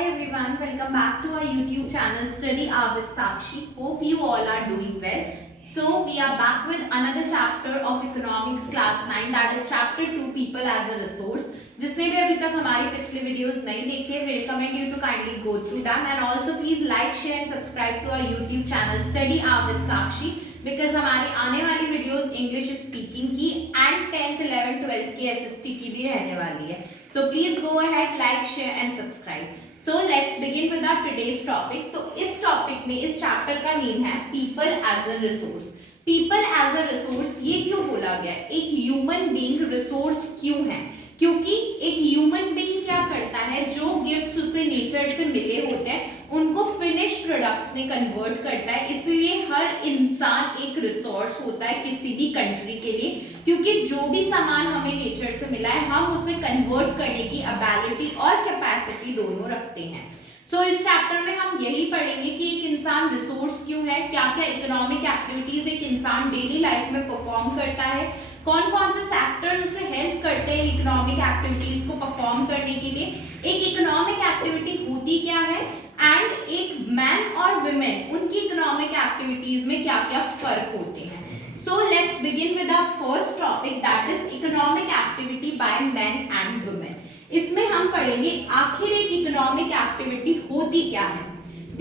everyone, welcome back to our YouTube channel Study Hour with Sakshi. Hope you all are doing well. So we are back with another chapter of Economics Class 9, that is Chapter 2 People as a Resource. जिसने भी अभी तक हमारी पिछले videos नहीं देखे, we recommend you to kindly go through them and also please like, share and subscribe to our YouTube channel Study Hour with Sakshi because हमारी आने वाली वीडियोस इंग्लिश स्पीकिंग की एंड 10th 11th 12th की SST की भी रहने वाली है. So please go ahead, like, share and subscribe. So let's begin with our today's topic. तो इस टॉपिक में इस चैप्टर का नेम है People as a Resource. People as a Resource ये क्यों बोला गया? एक ह्यूमन बीइंग रिसोर्स क्यों है? क्योंकि एक ह्यूमन बीइंग क्या करता है, जो गिफ्ट्स उसे नेचर से मिले होते हैं उनको फिनिश प्रोडक्ट्स में कन्वर्ट करता है. इसलिए हर इंसान एक रिसोर्स होता है किसी भी कंट्री के लिए, क्योंकि जो भी सामान हमें नेचर से मिला है हम उसे कन्वर्ट करने की एबिलिटी और कैपेसिटी दोनों रखते हैं. सो इस चैप्टर में हम यही पढ़ेंगे कि एक इंसान रिसोर्स क्यों है, क्या क्या इकोनॉमिक एक्टिविटीज एक इंसान डेली लाइफ में परफॉर्म करता है, कौन कौन से सेक्टर्स उसे हेल्प करते हैं इकोनॉमिक एक्टिविटीज को परफॉर्म करने के लिए, एक इकोनॉमिक एक्टिविटी होती क्या है एंड एक मैन और वुमेन उनकी इकोनॉमिक एक्टिविटीज में क्या क्या फर्क होते हैं. So let's begin with our first topic, that is economic activity by men and women. इसमें हम पढ़ेंगे आखिर एक इकोनॉमिक एक्टिविटी होती क्या है.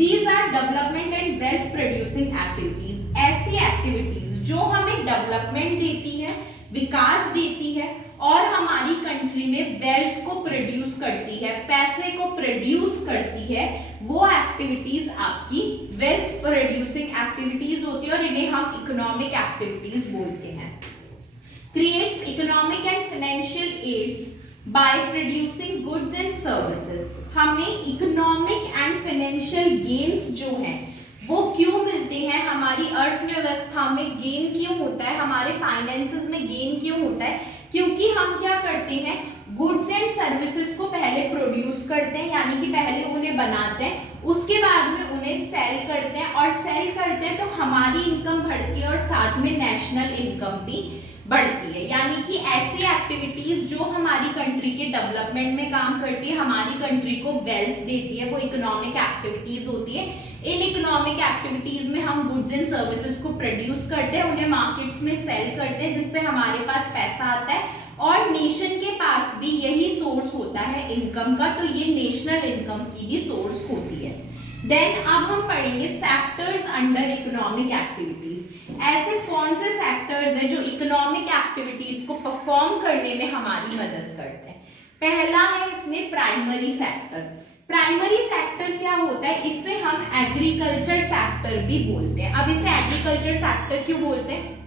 These are development and wealth producing activities. ऐसी एक्टिविटीज जो हमें डेवलपमेंट देती है, विकास देती है और हमारी कंट्री में वेल्थ को प्रोड्यूस करती है, पैसे को प्रोड्यूस करती है, वो एक्टिविटीज आपकी वेल्थ प्रोड्यूसिंग एक्टिविटीज होती है और इन्हें हम इकोनॉमिक एक्टिविटीज बोलते हैं. Creates economic and financial aids by producing goods and services. हमें इकोनॉमिक एंड फाइनेंशियल गेन्स जो हैं वो क्यों मिलते हैं, हमारी अर्थव्यवस्था में गेन क्यों होता है, हमारे फाइनेंसेस में गेन क्यों होता है, क्योंकि हम क्या करते हैं गुड्स एंड सर्विसेज को पहले प्रोड्यूस करते हैं, यानी कि पहले उन्हें बनाते हैं, उसके बाद में उन्हें सेल करते हैं और सेल करते हैं तो हमारी इनकम बढ़ती है और साथ में नेशनल इनकम भी बढ़ती है. यानी कि ऐसी एक्टिविटीज जो हमारी कंट्री के डेवलपमेंट में काम करती है, हमारी कंट्री को वेल्थ देती है, वो इकोनॉमिक एक्टिविटीज होती है. इन इकोनॉमिक एक्टिविटीज में हम गुड्स एंड सर्विसेज को प्रोड्यूस करते हैं, उन्हें मार्केट्स में सेल करते हैं जिससे हमारे पास पैसा आता है और नेशन के पास भी यही सोर्स होता है इनकम का, तो ये नेशनल इनकम की भी सोर्स होती है. देन अब हम पढ़ेंगे सेक्टर्स अंडर इकोनॉमिक एक्टिविटीज. ऐसे कौन से सेक्टर्स हैं जो इकोनॉमिक एक्टिविटीज को परफॉर्म करने में हमारी मदद करते हैं. पहला है इसमें प्राइमरी सेक्टर. प्राइमरी सेक्टर क्या होता है, इससे हम एग्रीकल्चर सेक्टर भी बोलते हैं. अब इसे एग्रीकल्चर सेक्टर क्यों बोलते हैं,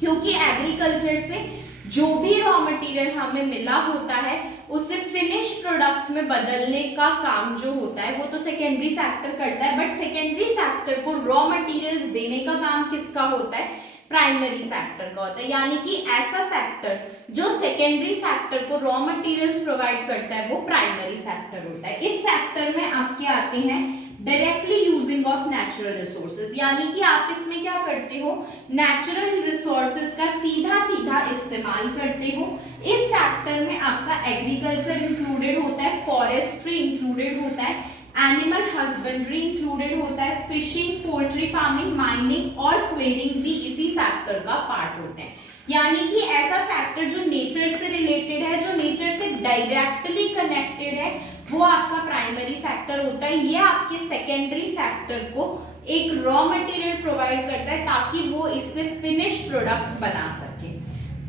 क्योंकि एग्रीकल्चर से जो भी रॉ मटेरियल हमें मिला होता है उसे फिनिश प्रोडक्ट्स में बदलने का काम जो होता है वो तो सेकेंडरी सेक्टर करता है, बट सेकेंडरी सेक्टर को रॉ मटेरियल्स देने का काम किसका होता है, प्राइमरी सेक्टर का होता है. यानी कि ऐसा सेक्टर जो सेकेंडरी सेक्टर को रॉ मटेरियल्स प्रोवाइड करता है वो प्राइमरी सेक्टर होता है. इस सेक्टर में आपके आते हैं directly using of natural resources, यानी कि आप इसमें क्या करते हो, नेचुरल रिसोर्सेज का सीधा सीधा इस्तेमाल करते हो. इस सेक्टर में आपका एग्रीकल्चर इंक्लूडेड होता है, फॉरेस्ट्री इंक्लूडेड होता है, एनिमल हस्बेंड्री इंक्लूडेड होता है, फिशिंग, पोल्ट्री फार्मिंग, माइनिंग और क्वेरिंग भी इसी सेक्टर का पार्ट होते हैं. यानी कि ऐसा सेक्टर जो नेचर से रिलेटेड है, जो नेचर से डायरेक्टली कनेक्टेड है, वो आपका प्राइमरी सेक्टर होता है. ये आपके सेकेंडरी सेक्टर को एक रॉ मटेरियल प्रोवाइड करता है ताकि वो इससे फिनिश प्रोडक्ट्स बना सके.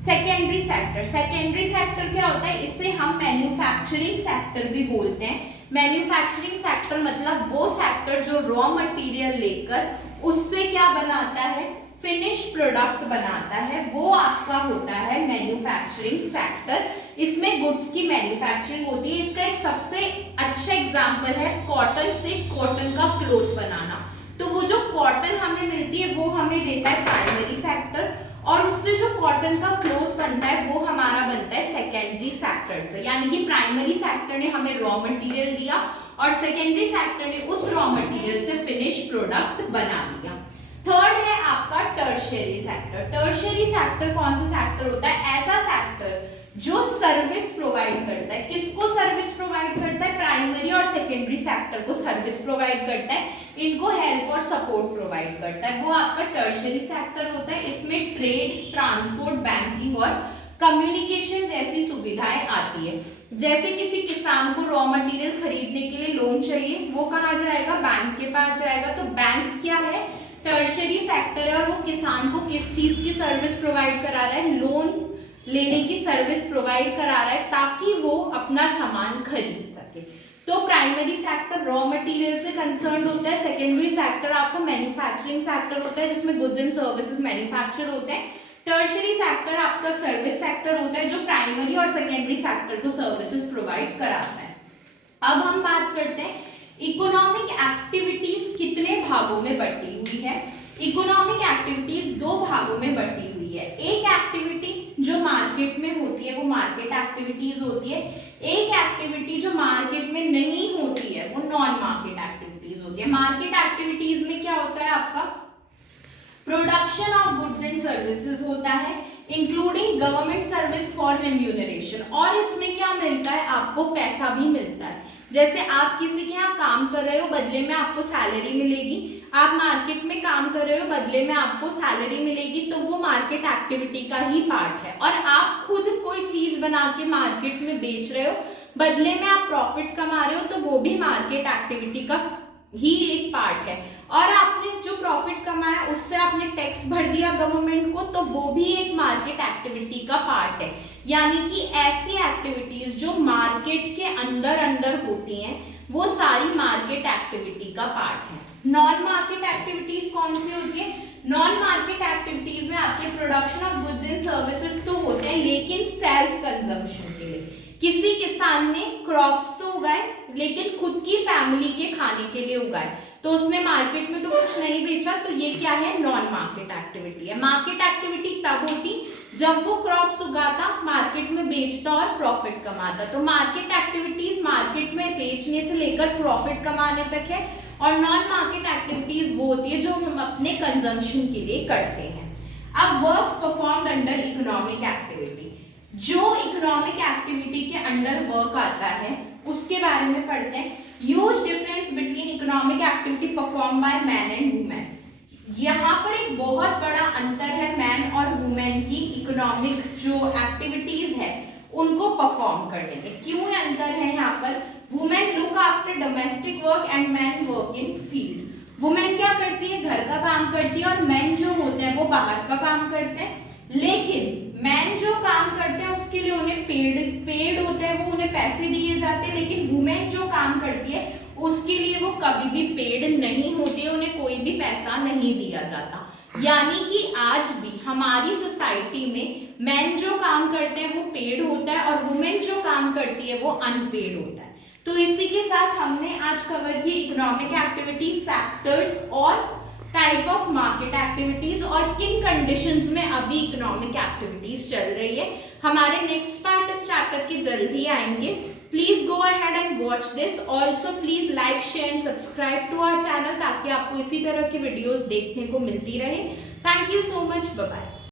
सेकेंडरी सेक्टर क्या होता है, इससे हम मैन्युफैक्चरिंग सेक्टर भी बोलते हैं. मैन्युफैक्चरिंग सेक्टर मतलब वो सेक्टर जो रॉ मटेरियल लेकर उससे क्या बनाता है, फिनिश प्रोडक्ट बनाता है, वो आपका होता है मैन्युफैक्चरिंग सेक्टर. इसमें गुड्स की मैन्युफैक्चरिंग होती है. इसका एक सबसे अच्छा एग्जांपल है कॉटन से कॉटन का क्लॉथ बनाना. तो वो जो कॉटन हमें मिलती है वो हमें देता है प्राइमरी सेक्टर और उससे जो कॉटन का क्लॉथ बनता है वो हमारा बनता है सेकेंडरी सेक्टर से. यानी कि प्राइमरी सेक्टर ने हमें रॉ मटेरियल दिया और सेकेंडरी सेक्टर ने उस रॉ मटेरियल से फिनिश प्रोडक्ट बना लिया. थर्ड है आपका टर्शियरी सेक्टर. टर्शियरी सेक्टर कौन सा सेक्टर होता है, ऐसा सेक्टर जो सर्विस प्रोवाइड करता है। किसको सर्विस प्रोवाइड करता है? प्राइमरी और सेकेंडरी सेक्टर को सर्विस प्रोवाइड करता है, इनको हेल्प और सपोर्ट प्रोवाइड करता है। वो आपका टर्शियरी सेक्टर होता है, इसमें ट्रेड, ट्रांसपोर्ट, बैंकिंग और कम्युनिकेशन जैसी सुविधाएं आती है। जैसे किसी किसान को रॉ मटेरियल खरीदने के लिए लोन चाहिए, वो कहाँ जाएगा? बैंक के पास जाएगा। तो बैंक क्या है? टर्शियरी सेक्टर है, और वो किसान को किस चीज की सर्विस प्रोवाइड करा रहा है? लोन लेने की सर्विस प्रोवाइड करा रहा है, ताकि वो अपना सामान खरीद सके। तो प्राइमरी सेक्टर रॉ मटेरियल से कंसर्न्ड होता है, सेकेंडरी सेक्टर आपका मैन्युफैक्चरिंग सेक्टर होता है जिसमें गुड्स एंड सर्विसेज मैन्युफैक्चर होते हैं, टर्शियरी सेक्टर आपका सर्विस सेक्टर होता है जो प्राइमरी और सेकेंडरी सेक्टर को सर्विसेज प्रोवाइड कराता है। अब हम बात करते हैं इकोनॉमिक एक्टिविटीज कितने भागों में बटी हुई है। इकोनॉमिक एक्टिविटीज दो भागों में बटी हुई है। एक एक्टिविटी जो मार्केट में होती है वो मार्केट एक्टिविटीज होती है, एक एक्टिविटी जो मार्केट में नहीं होती है वो नॉन मार्केट एक्टिविटीज होती है। मार्केट एक्टिविटीज में क्या होता है? आपका production of goods and services होता है, including government service for remuneration, और इसमें क्या मिलता है? आपको पैसा भी मिलता है। जैसे आप किसी के यहाँ काम कर रहे हो, बदले में आपको सैलरी मिलेगी। आप मार्केट में काम कर रहे हो, बदले में आपको सैलरी मिलेगी, तो वो मार्केट एक्टिविटी का ही पार्ट है। और आप खुद कोई चीज बना के मार्केट में बेच रहे हो, बदले में आप प्रॉफिट कमा रहे हो, तो वो भी मार्केट एक्टिविटी का ही एक पार्ट है। और आपने जो प्रॉफिट कमाया उससे आपने टैक्स भर दिया गवर्नमेंट को, तो वो भी एक मार्केट एक्टिविटी का पार्ट है। यानी कि ऐसी एक्टिविटीज जो मार्केट के अंदर अंदर होती हैं वो सारी मार्केट एक्टिविटी का पार्ट है। नॉन मार्केट एक्टिविटीज कौन सी होती है? नॉन मार्केट एक्टिविटीज में आपके production of goods and services तो होते हैं, लेकिन सेल्फ कंजम्पशन के लिए। किसी किसान ने क्रॉप्स तो उगाए लेकिन खुद की फैमिली के खाने के लिए उगाए, तो उसने मार्केट में तो कुछ नहीं बेचा, तो ये क्या है? नॉन मार्केट एक्टिविटी है। मार्केट एक्टिविटी तब होती जब वो क्रॉप्स उगाता, मार्केट में बेचता और प्रॉफिट कमाता। तो मार्केट एक्टिविटीज मार्केट में बेचने से लेकर प्रॉफिट कमाने तक है, और नॉन मार्केट एक्टिविटीज वो होती है जो हम अपने कंजम्पशन के लिए करते हैं। अब work performed under economic activity, जो इकोनॉमिक एक्टिविटी के अंडर वर्क आता है उसके बारे में पढ़ते हैं। Huge difference between economic activity perform by man and women. यहाँ पर एक बहुत बड़ा अंतर है मैन और वुमेन की इकोनॉमिक जो एक्टिविटीज है उनको परफॉर्म करने में। क्यों अंतर है यहाँ पर? Women look after domestic work and man work in field. Women क्या करती है? घर का काम करती है, और मैन जो होते हैं वो बाहर का काम करते हैं। लेकिन मैन जो काम करते हैं उसके लिए उन्हें पेड होते हैं, वो उन्हें पैसे दिए जाते हैं। लेकिन वुमेन जो काम करती है उसके लिए वो कभी भी पेड नहीं होती है, उन्हें कोई भी पैसा नहीं दिया जाता। यानी कि आज भी हमारी सोसाइटी में मैन जो काम करते हैं वो पेड होता है, और वुमेन जो काम करती है वो अनपेड होता है। तो इसी के साथ हमने आज कवर की इकोनॉमिक एक्टिविटीज, सेक्टर्स और टाइप ऑफ मार्केट एक्टिविटीज, और किन कंडीशंस में अभी इकोनॉमिक एक्टिविटीज चल रही है। हमारे नेक्स्ट पार्ट इस चैप्टर के जल्दी आएंगे। Please go ahead and watch this. Also please like, share and subscribe to our channel, ताकि आपको इसी तरह की वीडियोस देखने को मिलती रहे। Thank you so much, bye bye.